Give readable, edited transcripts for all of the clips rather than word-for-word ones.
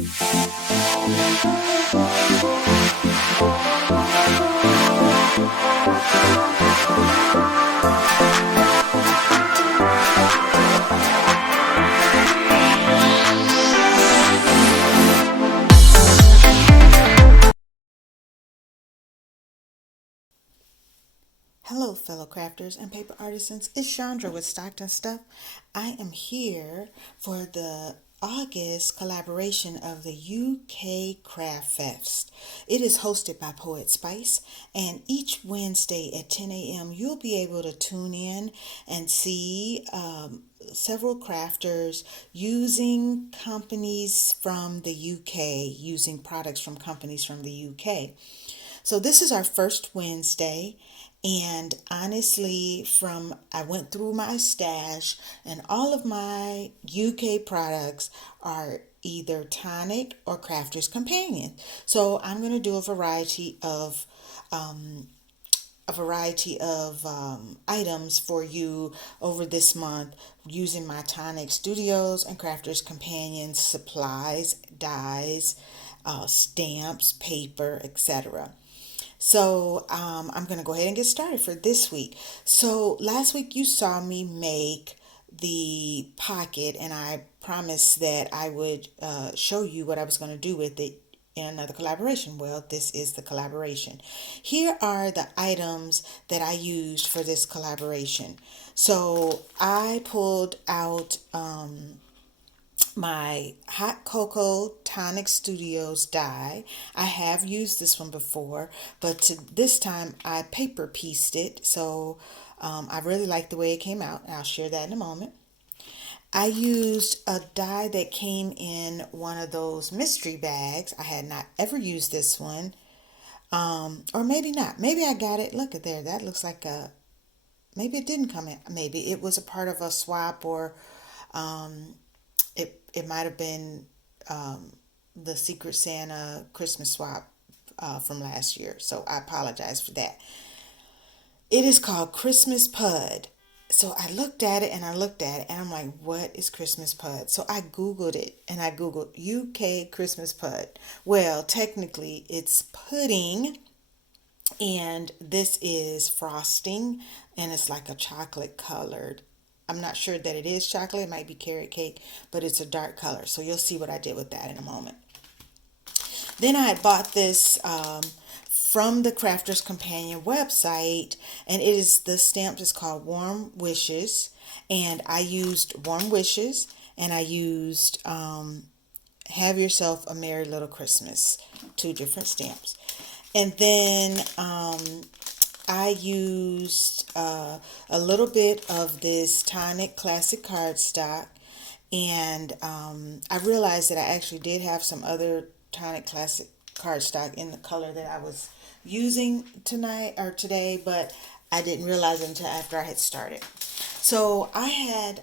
Hello, fellow crafters and paper artisans. It's Chandra with Stockton Stuff. I am here for the August collaboration of the UK Craft Fest. It is hosted by Poetspice, and each Wednesday at 10 a.m. you'll be able to tune in and see several crafters using companies from the UK, using products from companies from the UK. So this is our first Wednesday, and honestly, I went through my stash, and all of my UK products are either tonic or crafter's companion. So I'm going to do a variety of items for you over this month using my Tonic Studios and Crafters Companions supplies, dyes, stamps, paper, etc. So I'm going to go ahead and get started for this week. So last week you saw me make the pocket, and I promised that I would show you what I was going to do with it in another collaboration. Well, this is the collaboration. Here are the items that I used for this collaboration. So I pulled out my hot cocoa tonic studios die. I have used this one before, but this time I paper pieced it, so I really like the way it came out, and I'll share that in a moment. I used a die that came in one of those mystery bags. I had not ever used this one, or maybe not. Maybe I got it. Look at there. That looks like maybe it didn't come in. Maybe it was a part of a swap, or it might have been the Secret Santa Christmas swap from last year. So I apologize for that. It is called Christmas Pud. So I looked at it and I looked at it and I'm like, what is Christmas Pud? So I Googled it, and I Googled UK Christmas Pud. Well, technically it's pudding, and this is frosting, and it's like a chocolate colored. I'm not sure that it is chocolate. It might be carrot cake, but it's a dark color. So you'll see what I did with that in a moment. Then I had bought this from the Crafter's Companion website, and the stamp is called Warm Wishes, and I used Warm Wishes, and I used Have Yourself a Merry Little Christmas, 2 different stamps. And then I used a little bit of this Tonic Classic cardstock, and I realized that I actually did have some other Tonic Classic cardstock in the color that I was using today, but I didn't realize it until after I had started. So I had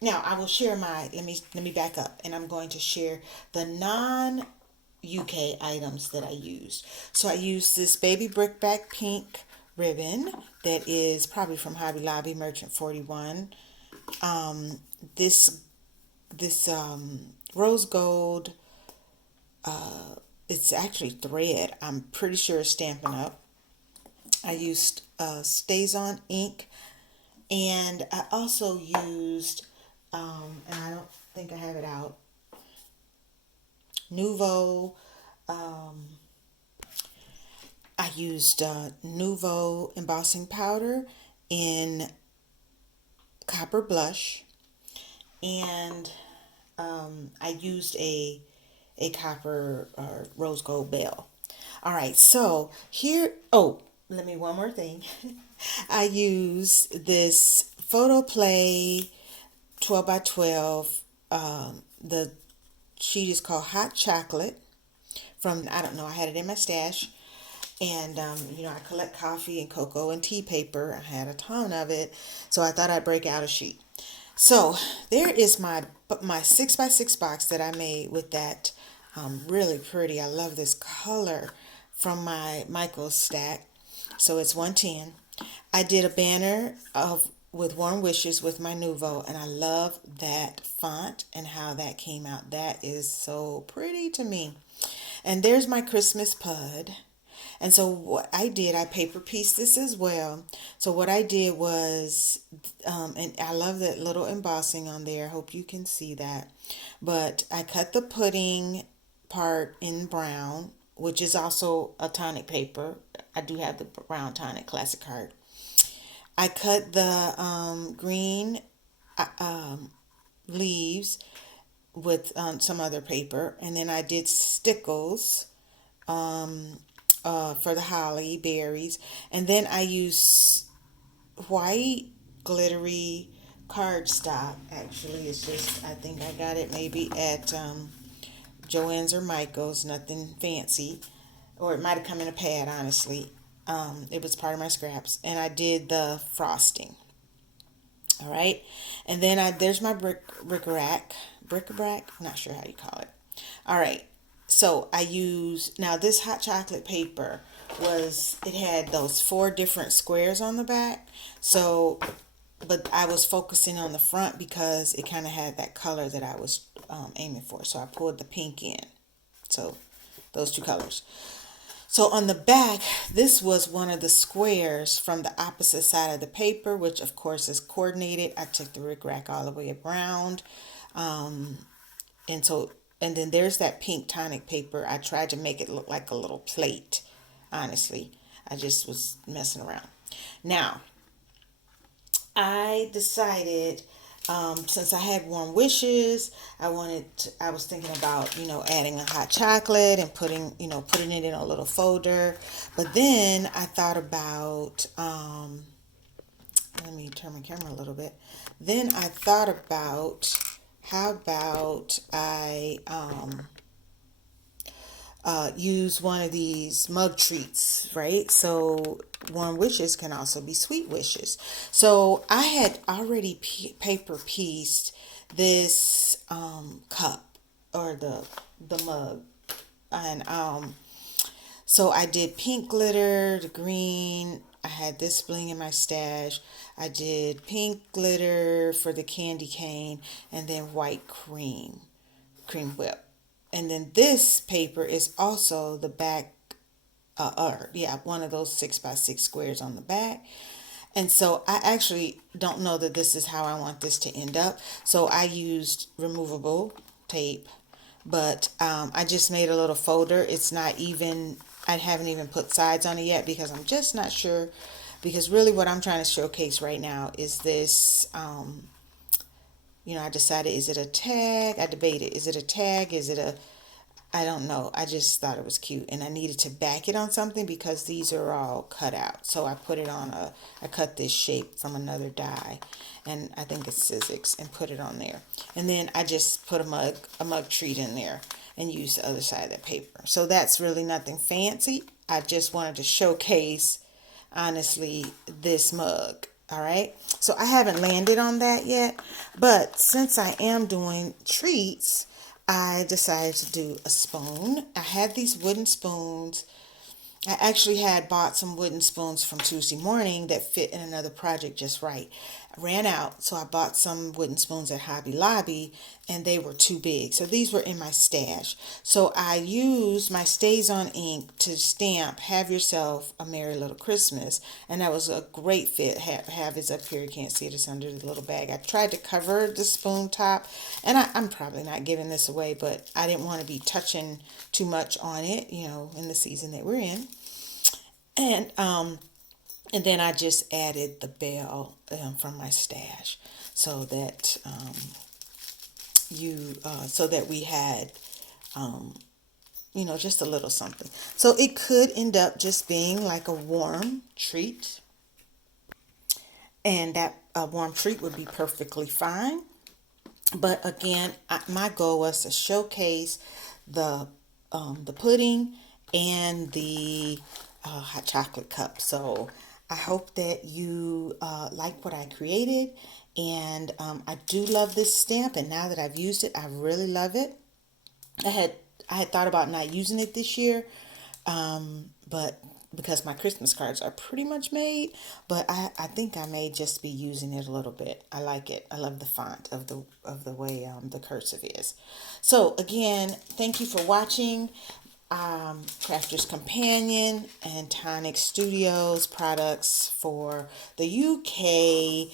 now I will share let me back up, and I'm going to share the non UK items that I used. So I used this baby brickback pink ribbon that is probably from Hobby Lobby Merchant 41. This rose gold, it's actually thread. I'm pretty sure it's Stampin' Up. I used StazOn ink, and I also used, and I don't think I have it out, Nouveau. I used Nouveau embossing powder in copper blush, and I used a copper or rose gold bell. All right, so here, let me one more thing. I use this Photo Play 12 by 12. The sheet is called Hot Chocolate from, I don't know, I had it in my stash. And, I collect coffee and cocoa and tea paper. I had a ton of it, so I thought I'd break out a sheet. So there is my 6x6 box that I made with that. Really pretty. I love this color from my Michaels stack. So it's 110. I did a banner of with Warm Wishes with my Nouveau, and I love that font and how that came out. That is so pretty to me. And there's my Christmas pud. And so what I did, I paper pieced this as well. So what I did was, and I love that little embossing on there. I hope you can see that. But I cut the pudding part in brown, which is also a tonic paper. I do have the brown tonic classic card. I cut the green leaves with some other paper, and then I did stickles for the holly berries, and then I use white glittery cardstock. Actually, it's just, I think I got it maybe at Joann's or Michael's, nothing fancy, or it might have come in a pad, honestly. It was part of my scraps, and I did the frosting. All right, and then there's my bric-a-brac, not sure how you call it. All right, so I use, now this hot chocolate paper it had those 4 different squares on the back. So, but I was focusing on the front because it kind of had that color that I was aiming for. So I pulled the pink in. So those 2 colors. So on the back, this was one of the squares from the opposite side of the paper, which of course is coordinated. I took the rickrack all the way around. And then there's that pink tonic paper. I tried to make it look like a little plate. Honestly, I just was messing around. Now, I decided, since I had Warm Wishes, I was thinking about, adding a hot chocolate and putting it in a little folder. But then I thought about, let me turn my camera a little bit. Then I thought about, how about I use one of these mug treats, right? So Warm Wishes can also be sweet wishes. So I had already paper pieced this cup, or the mug, and so I did pink glitter, the green. I had this bling in my stash. I did pink glitter for the candy cane, and then white cream whip. And then this paper is also the back, one of those 6x6 squares on the back. And so I actually don't know that this is how I want this to end up. So I used removable tape, but I just made a little folder. It's not even, I haven't even put sides on it yet because I'm just not sure. Because really what I'm trying to showcase right now is this, I decided, is it a tag? I debated, is it a tag? I don't know. I just thought it was cute, and I needed to back it on something because these are all cut out. So I put it on I cut this shape from another die, and I think it's Sizzix, and put it on there. And then I just put a mug treat in there and use the other side of that paper. So that's really nothing fancy. I just wanted to showcase, honestly, this mug. All right. So I haven't landed on that yet, but since I am doing treats, I decided to do a spoon. I had these wooden spoons. I actually had bought some wooden spoons from Tuesday Morning that fit in another project just right. I ran out, so I bought some wooden spoons at Hobby Lobby, and they were too big. So these were in my stash. So I used my Stays-On ink to stamp Have Yourself a Merry Little Christmas, and that was a great fit. Have is up here. You can't see it. It's under the little bag. I tried to cover the spoon top, and I'm probably not giving this away, but I didn't want to be touching too much on it, in the season that we're in. And then I just added the bell from my stash, so that we had, just a little something. So it could end up just being like a warm treat, and that warm treat would be perfectly fine. But again, my goal was to showcase the pudding and the hot chocolate cup. So I hope that you like what I created, and I do love this stamp, and now that I've used it, I really love it. I had thought about not using it this year, but because my Christmas cards are pretty much made, but I think I may just be using it a little bit. I like it. I love the font of the way the cursive is. So again, thank you for watching. Crafter's Companion and Tonic Studios products for the UK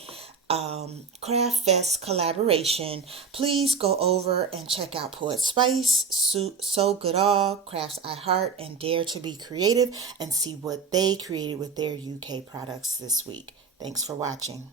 Craft Fest collaboration. Please go over and check out Poetspice, Sewgoodall, Crafts I Heart, and Dare to Be Creative and see what they created with their UK products this week. Thanks for watching.